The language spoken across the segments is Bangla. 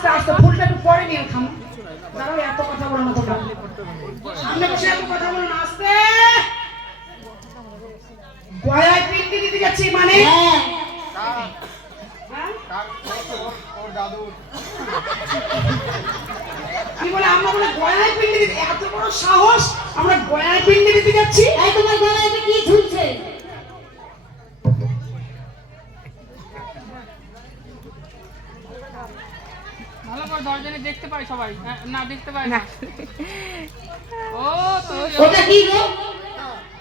আস্তে আস্তে ফুলটা একটু পরে নিয়ে থামো। দাঁড়াও, এত কথা বলো না তোমরা, সামনে বসে এত কথা বলো না, আস্তে। গয়ায় পিন্ডি দিতে যাচ্ছি মানে কি বলে? আমরা বলে গয়ায় পিন্ডি দিতে, এত বড় সাহস আমরা গয়ায় পিন্ডি দিতে যাচ্ছি? এই তোমার গলায় কি ঝুলছে? ভালো করে দরজানে দেখতে পাই সবাই, না দেখতে পাই না। ও ওটা কি গো?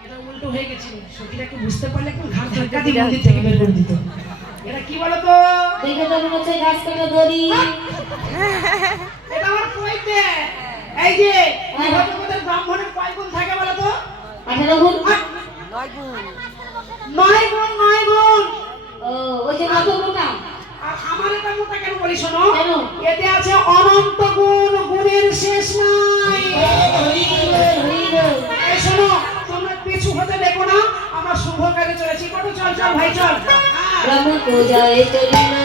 এটা উল্টো হয়ে গেছিল, সত্যিটা একটু বুঝতে পারলে একটু ঘাট ধাক্কা দিয়ে মন্দির থেকে বের করে দিত। এটা কি বলো তো? দেখে তো মনে হচ্ছে গাছ কাটা দড়ি। এটা আমার কইতে, এই যে ভগবতের ব্রাহ্মণের কয় গুণ থাকে বলো তো? 18 গুণ। 9 গুণ। 9 গুণ, 9 গুণ। ও ওই যে কত মোটা? আর আমার এটা মোটা কেন বলি শোনো? কেন? এতে আছে অনন্ত গুণ, গুণের শেষ নাই। এই শোনো, তোমরা পিছু হতে দেখো না, আমরা শুভ কাজে চলেছি। কত চল চল ভাই চল। ব্রাহ্মণ পূজায় চলি না।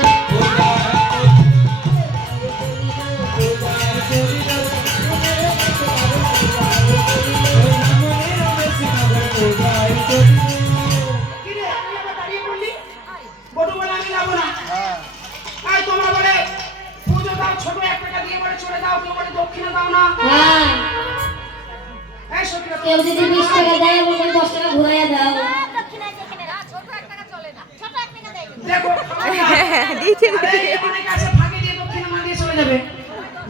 কেউ যদি 20 টাকা দেয় বলবেন 10 টাকা ঘুরাইয়া দাও।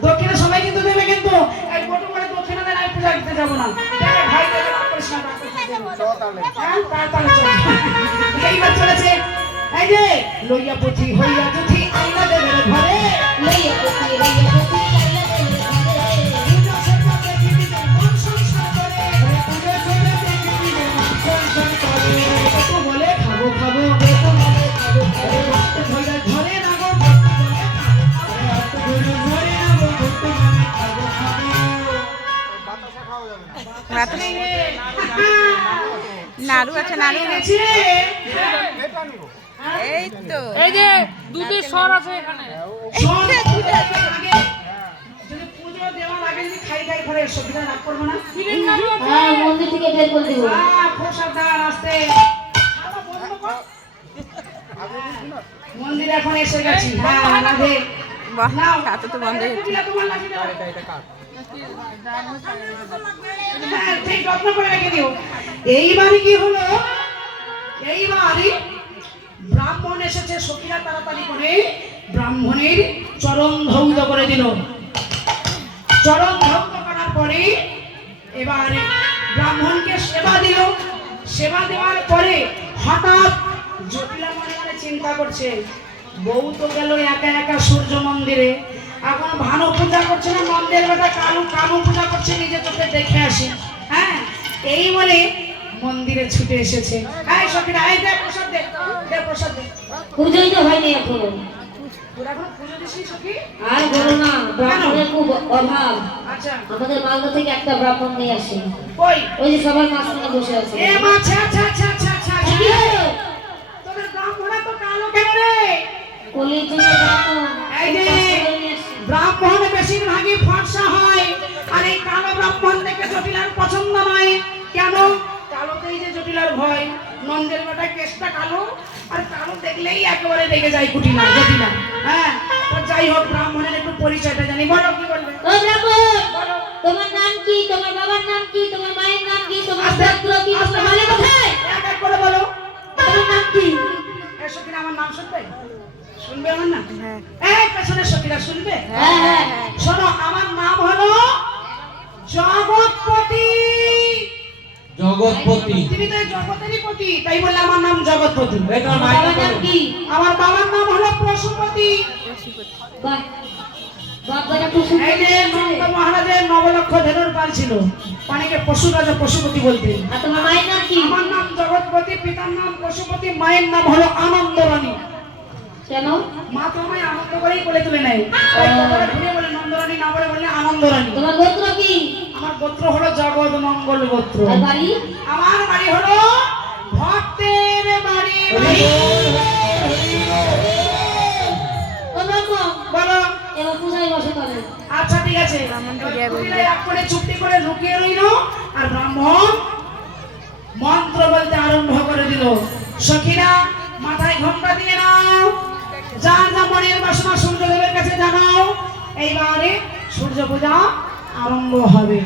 দক্ষিণে সবাই কিন্তু দেবে, কিন্তু দক্ষিণে দেন আমি পূজা দিতে যাবো না। ভাই এইবার চলেছে এই যে লইয়া পুঁথি হইয়া পুঁথি আইনা দেবের ঘরে, লইয়া পুঁথি লইয়া পুঁথি আইলা দেবের ঘরে। পূজা সেবা দেখি দিবে মন সংসার করে, পূজা সেবা দেখি দিবে মন সংসার করে। কত বলে খাবো খাবো, কত বলে খাবো খাবো, ভক্ত ধরে ধরে না গো, ভক্ত ধরে ধরে না গো, ভক্ত ধরে খাবো খাবো। বাতাসা খাওয়া যাবে না, নাড়ু আছে, নাড়ু আছে। এই তো এই যে দুধের স্বর আছে এখানে। যদি পুজো দেওয়ার আগে যদি খাই খাই করে সবজিটা রাগ করবো না? হ্যাঁ মন্দির থেকে বের করে দেব। খুব সাবধান, আস্তে। মন্দির এখন এসে গেছি। হ্যাঁ রাধে। বাহ, নাও, ছাতু তো বন্ধ হচ্ছে। তোমার লাঠি দাও। হ্যাঁ, ঠিক যত্ন করে রেখে দিও। এইবারে কি হলো? এইবারে ব্রাহ্মণ এসেছে, সখীরা তাড়াতাড়ি করে ব্রাহ্মণের চরণ ধৌত করে দিল। চরণ ধৌত করার পরে এবারে ব্রাহ্মণকে সেবা দিল। সেবা দেওয়ার পরে হঠাৎ জটিলা মনে মনে চিন্তা করছে, বউ তো গেল একা একা সূর্য মন্দিরে, এখন ভানু পূজা করছে না, মন্দিরের বেটা কানু কানু পূজা করছে, নিজে চোখে দেখে আসে। হ্যাঁ, এই বলে মন্দিরে ছুটে এসেছে। এই সখীরা, এই দে প্রসাদ দে, দে প্রসাদ দে। পূজোই তো হয়নি এখনো। তোরা এখন পুজো দিসনি সখী? আর বলো না, ব্রাহ্মণের খুব অভাব। আচ্ছা, আমাদের মালদা থেকে একটা ব্রাহ্মণ নিয়ে আসে, কই? ওই যে সবার মাঝখানে বসে আছে। এ মা, আচ্ছা আচ্ছা আচ্ছা আচ্ছা আচ্ছা। কি হলো? তোদের ব্রাহ্মণা তো কালো কেন রে? কলির জন্য ব্রাহ্মণ। এই যে ব্রাহ্মণ বেশিরভাগই ফর্সা হয়, আর এই কালো ব্রাহ্মণ থেকে জটিলার পছন্দ নয়। কেন? কালোতেই যে জটিলার ভয়। নন্দের বেটা কেসটা কালো, আর কালো দেখলেই একেবারে রেগে যায় কুটিলা জটিলা। হ্যাঁ, তো যাই হোক, ব্রাহ্মণের একটু পরিচয়টা জানি। বলো কি বলবে? ও ব্রাহ্মণ, বলো। তোমার নাম কি? তোমার বাবার নাম কি? তোমার মায়ের নাম কি? তোমার গোত্র কি? তোমার বাড়ি কোথায়? এক এক করে বলো। তোমার নাম কি? এসো কিনা আমার নাম শুনবে? শুনবে আমার নাম? হ্যাঁ। এই পেছনের সখীরা শুনবে? হ্যাঁ হ্যাঁ। শোনো, আমার নাম হলো জগৎপতি। জগৎপতি। তিনি তো এই জগতেরই পতি, তাই বলে আমার নাম জগৎপতি। এই তোমার বাবার মায়ের নাম নাম কি? আমার বাবার নাম হলো পশুপতি। বাহ, বাবাটা পশু। এই যে নন্দ মহারাজের নবলক্ষ ধেনুর পাল ছিল, অনেকে পশু রাজা পশুপতি বলতেন। আর তোমার মায়ের নাম কি? আমার নাম জগৎপতি, পিতার নাম পশুপতি, মায়ের নাম হলো আনন্দরানী। কেন? মা তো আমায় আনন্দ করেই বলে তুলে নেয়, তাই কথাটা ঘুরে বলে নন্দরানী, না বলে বললে আনন্দরানী। তোমার গোত্র কি? আমার গোত্র হলো জগৎ মঙ্গল গোত্র। আর বাড়ি? আমার বাড়ি হলো ভক্তের বাড়ি। ও ব্রাহ্মণ, বলো। এবার পূজা সবাই বসে তাহলে। আচ্ছা ঠিক আছে ব্রাহ্মণ এবার ফিরিয়ে পুরীরা রইলো। এক কোণে চুপটি করে লুকিয়ে রইলো আর ব্রাহ্মণ মন্ত্র বলতে আরম্ভ করে দিল। সখীরা মাথায় ঘোমটা দিয়ে নাও, যার যা মনের বাসনা সূর্যদেবের কাছে জানাও। এইবারে সূর্য পূজা আরম্ভ হবে।